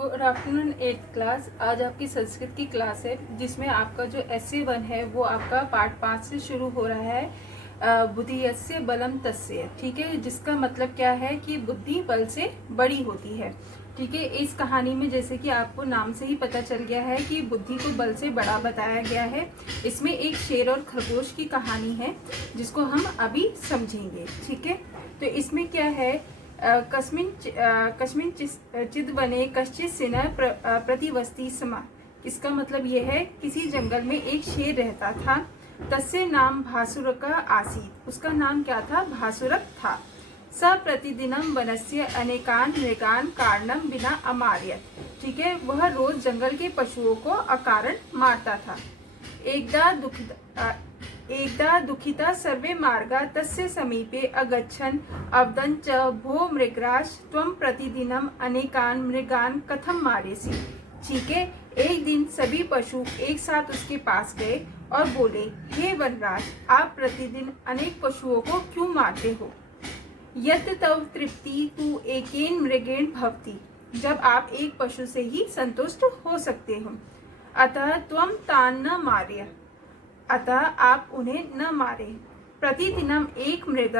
Good afternoon 8th class. आज आपकी संस्कृत की क्लास है जिसमें आपका जो essay 1 है वो आपका पार्ट 5 से शुरू हो रहा है। बुद्धियस्य बलम तस्य, ठीक है, जिसका मतलब क्या है कि बुद्धि बल से बड़ी होती है। ठीक है, इस कहानी में जैसे कि आपको नाम से ही पता चल गया है कि बुद्धि को बल से बड़ा बताया गया है। इसमें एक शेर और खरगोश की कहानी है जिसको हम अभी समझेंगे। ठीक है, तो इसमें क्या है, कस्मिन चिद्वने कश्चित् सिंह प्रतिवस्ति स्म। इसका मतलब यह है किसी जंगल में एक शेर रहता था। तस्य नाम भासुरक आसीत्, उसका नाम क्या था, भासुरक था। स प्रतिदिनम वनस्य अनेकान मृगान कारणम बिना अमार्यत, ठीक है, वह रोज जंगल के पशुओं को अकारण मारता था। एकदा दुखिता सर्वे मार्गा तस्य समीपे अगच्छन् अवदन् च भो मृगराज त्वं प्रतिदिनम अनेकान मृगान कथम मारेसि। ठीक है, एक दिन सभी पशु एक साथ उसके पास गए और बोले, हे वनराज, आप प्रतिदिन अनेक पशुओं को क्यों मारते हो। यत् तव तृप्ति तु एकेन मृगेण भवति, जब आप एक पशु से ही संतुष्ट हो सकते हो। अतः त्वं तान् न मार्य, अतः आप उन्हें न मारे। प्रतिदिनम एक मृग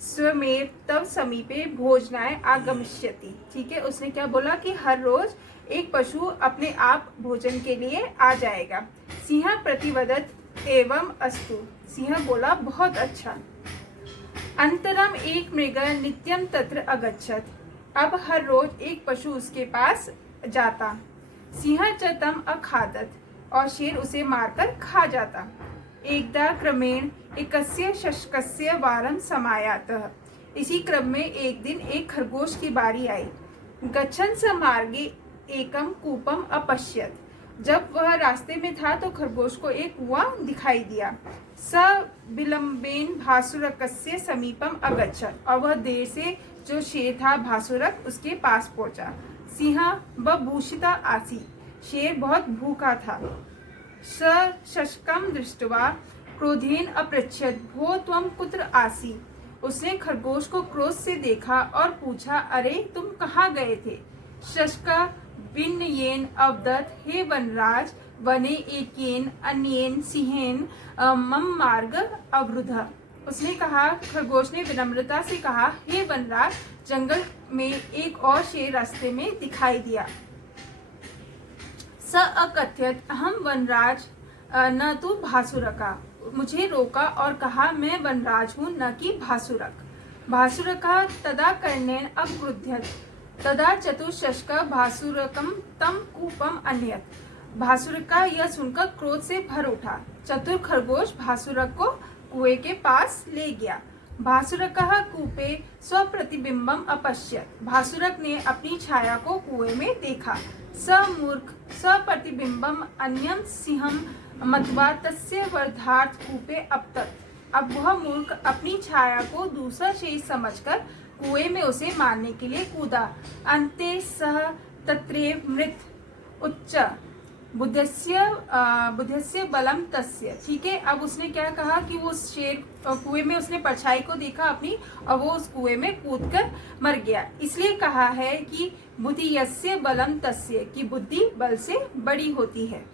स्वमेव तव समीपे भोजनाय आगमिष्यति। ठीक है, उसने क्या बोला कि हर रोज एक पशु अपने आप भोजन के लिए आ जाएगा। सिंह प्रतिवदत एवं अस्तु, सिंह बोला बहुत अच्छा। अंतरम एक मृग नित्यम तत्र अगच्छत, अब हर रोज एक पशु उसके पास जाता। सिंह च तम अखादत, और शेर उसे मारकर खा जाता। एकदा क्रमेण एकस्य शशकस्य वारं समायातः, इसी क्रम में एक दिन एक खरगोश की बारी आई। गच्छन् स मार्गे एकम कूपम अपश्यत, जब वह रास्ते में था तो खरगोश को एक कुआं दिखाई दिया। स विलंबेन भासुरकस्य समीपम अगच्छत्, और वह देर से जो शेर था भासुरक उसके पास पहुंचा। सिंह बभूषिता आसीत्, शेर बहुत भूखा था। स शशकम दृष्ट्वा क्रोधेन अपृच्छत् भो त्वं कुत्र आसि, उसने खरगोश को क्रोध से देखा और पूछा, अरे तुम कहाँ गए थे। शशक विनयेन अवदत्, हे वनराज, वने एकेन अन्येन सिंहेन मम मार्ग अवरुद्ध, उसने कहा, खरगोश ने विनम्रता से कहा, हे वनराज, जंगल में एक और शेर रास्ते में दिखाई दिया। स अकथयत अहम वनराज न तो भासुरका, मुझे रोका और कहा मैं वनराज हूँ न कि भासुरक। भासुरका तदा कर्णेन अक्रुध्यत, तदा चतुष्शशक भासुरकम तम कूपम अन्यत, भासुरका यह सुनकर क्रोध से भर उठा। चतुर खरगोश भासुरक को कुएं के पास ले गया। भासुरकः कूपे स्वप्रतिबिंबम अपश्यत, भासुरक ने अपनी छाया को कुएं में देखा। स मूर्ख स्वप्रतिबिंबम अन्यम सिंहम मत्वा तस्य वर्धार्थ कूपे अपतत, अब वह मूर्ख अपनी छाया को दूसरा शेर समझकर कुएं में उसे मारने के लिए कूदा। अन्ते सह तत्रैव मृत उच्च बुद्धस्य बलम तस्य। ठीक है, अब उसने क्या कहा कि वो शेर कुएं में उसने परछाई को देखा अपनी, और वो उस कुएं में कूदकर मर गया। इसलिए कहा है कि बुद्धियस्य बलम तस्य, कि बुद्धि बल से बड़ी होती है।